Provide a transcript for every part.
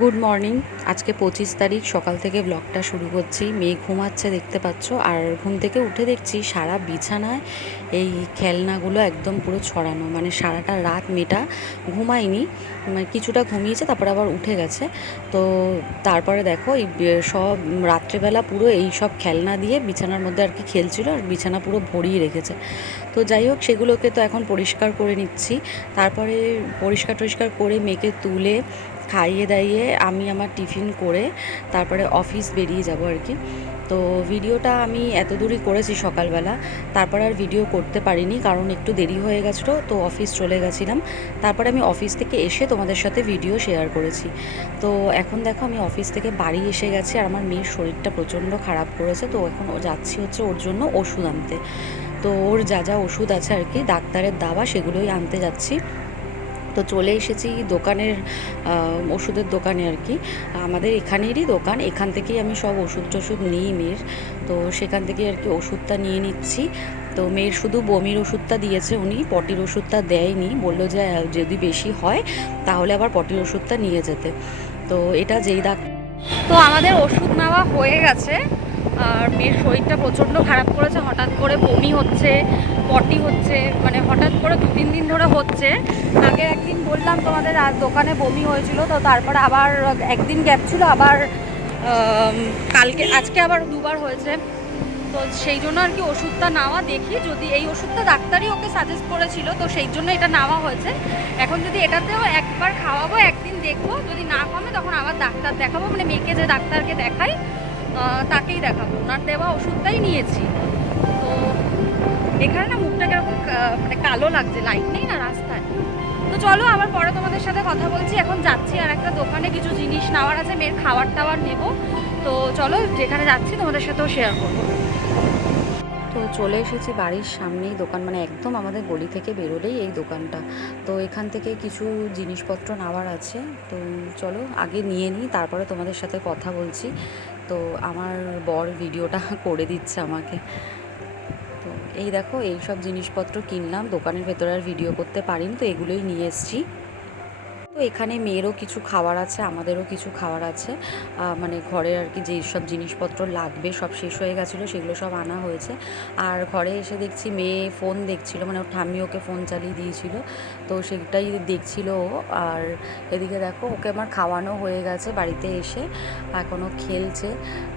Good morning. আজকে 25 তারিখ, সকাল থেকে ব্লগটা শুরু করছি। মেয়ে ঘুমাচ্ছে দেখতে পাচ্ছ, আর ঘুম থেকে উঠে দেখছি সারা বিছানায় এই খেলনাগুলো একদম পুরো ছড়ানো। মানে সারাটা রাত মেয়েটা ঘুমায়নি, মানে কিছুটা ঘুমিয়েছে, তারপরে আবার উঠে গেছে। তো তারপরে দেখো এই সব রাত্রেবেলা পুরো এই সব খেলনা দিয়ে বিছানার মধ্যে আর কি খেলছিল, আর বিছানা পুরো ভরিয়ে রেখেছে। তো যাই হোক, সেগুলোকে তো এখন পরিষ্কার করে নিচ্ছি। তারপরে পরিষ্কার টরিষ্কার করে মেয়েকে তুলে খাইয়ে দাইয়ে আমি আমার টিফিন করে তারপরে অফিস বেরিয়ে যাব আর কি। তো ভিডিওটা আমি এত দূরই করেছি সকালবেলা, তারপর আর ভিডিও করতে পারিনি কারণ একটু দেরি হয়ে গেছিলো, তো অফিস চলে গেছিলাম। তারপরে আমি অফিস থেকে এসে তোমাদের সাথে ভিডিও শেয়ার করেছি। তো এখন দেখো আমি অফিস থেকে বাড়ি এসে গেছি, আর আমার মেয়ের শরীরটা প্রচণ্ড খারাপ করেছে। তো এখন ও যাচ্ছি হচ্ছে ওর জন্য ওষুধ আনতে। তো ওর যা যা ওষুধ আছে আর কি, ডাক্তারের দাওয়া, সেগুলোই আনতে যাচ্ছি। তো চলে এসেছি দোকানের, ওষুধের দোকানে আর কি। আমাদের এখানেরই দোকান, এখান থেকেই আমি সব ওষুধ টষুধ নিই মেয়ের। তো সেখান থেকে আর কি ওষুধটা নিয়ে নিচ্ছি। তো মেয়ের শুধু বমির ওষুধটা দিয়েছে উনি, পটির ওষুধটা দেয়নি, বললো যে যদি বেশি হয় তাহলে আবার পটির ওষুধটা নিয়ে যেতে। তো এটা যেই তো আমাদের ওষুধ নেওয়া হয়ে গেছে, আর মেয়ের শরীরটা প্রচণ্ড খারাপ করেছে। হঠাৎ করে বমি হচ্ছে, পটি হচ্ছে, মানে হঠাৎ করে 2-3 দিন ধরে হচ্ছে। আগে একদিন বললাম তোমাদের আর দোকানে বমি হয়েছিল, তো তারপরে আবার একদিন গ্যাপ ছিল, আবার কালকে আজকে আবার দুবার হয়েছে। তো সেই জন্য আর কি ওষুধটা নেওয়া, দেখি যদি এই ওষুধটা ডাক্তারই ওকে সাজেস্ট করেছিল, তো সেই জন্য এটা নেওয়া হয়েছে। এখন যদি এটাতেও একবার খাওয়াবো, একদিন দেখবো, যদি না কমে তখন আবার ডাক্তার দেখাবো। মানে মেয়েকে যে ডাক্তারকে দেখাই তাকেই দেখাবো, ওনার দেওয়া ওষুধটাই নিয়েছি। তো এখানে না মুখটা কিরকম মানে কালো লাগছে, লাইট নেই না রাস্তায়। তো চলো আবার পরে তোমাদের সাথে কথা বলছি। এখন যাচ্ছি আর একটা দোকানে কিছু জিনিস নেওয়ার আছে, মেয়ের খাবার টাবার নেবো। তো চলো যেখানে যাচ্ছি তোমাদের সাথেও শেয়ার করবো। তো চলে এসেছি বাড়ির সামনেই দোকান, মানে একদম আমাদের গলি থেকে বেরোলেই এই দোকানটা। তো এখান থেকে কিছু জিনিসপত্র নেওয়ার আছে, তো চলো আগে নিয়ে নিই, তারপরে তোমাদের সাথে কথা বলছি। তো আমার বর ভিডিওটা করে দিচ্ছে আমাকে। তো এই দেখো, এই সব জিনিসপত্র কিনলাম, দোকানের ভেতরে আর ভিডিও করতে পারিনি, তো এগুলোই নিয়ে এসেছি। তো এখানে মেয়েরও কিছু খাবার আছে, আমাদেরও কিছু খাবার আছে। মানে ঘরে আর কি যেই সব জিনিসপত্র লাগবে সব শেষ হয়ে গেছিলো, সেগুলো সব আনা হয়েছে। আর ঘরে এসে দেখছি মেয়ে ফোন দেখছিল, মানে ওর ঠাম্মি ওকে ফোন চালিয়ে দিয়েছিল, তো সেটাই দেখছিল ও। আর এদিকে দেখো ওকে আমার খাওয়ানো হয়ে গেছে বাড়িতে এসে, এখনও খেলছে।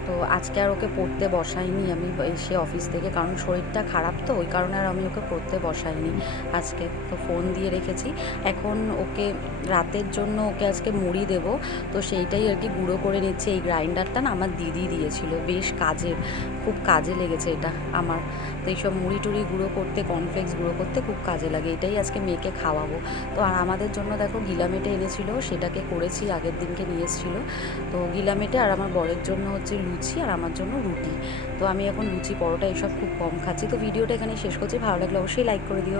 তো আজকে আর ওকে পড়তে বসাইনি আমি এসে অফিস থেকে, কারণ শরীরটা খারাপ, তো ওই কারণে আর আমি ওকে পড়তে বসাইনি আজকে। তো ফোন দিয়ে রেখেছি। এখন ওকে রাতের জন্য ওকে আজকে মুড়ি দেব, তো সেইটাই আর কি গুঁড়ো করে নিচ্ছে। এই গ্রাইন্ডারটা না আমার দিদি দিয়েছিল, বেশ কাজের, খুব কাজে লেগেছে এটা আমার। তো এইসব মুড়ি টুড়ি গুঁড়ো করতে, কর্নফ্লেক্স গুঁড়ো করতে খুব কাজে লাগে, এটাই আজকে মেয়েকে খাওয়াবো। তো আর আমাদের জন্য দেখো গিলামেটে এনেছিল, সেটাকে করেছি, আগের দিনকে নিয়ে এসেছিলো। তো গিলামেটে, আর আমার বরের জন্য হচ্ছে লুচি, আর আমার জন্য রুটি। তো আমি এখন লুচি পরোটা এসব খুব কম খাচ্ছি। তো ভিডিওটা এখানে শেষ করছি, ভালো লাগলে অবশ্যই লাইক করে দিও।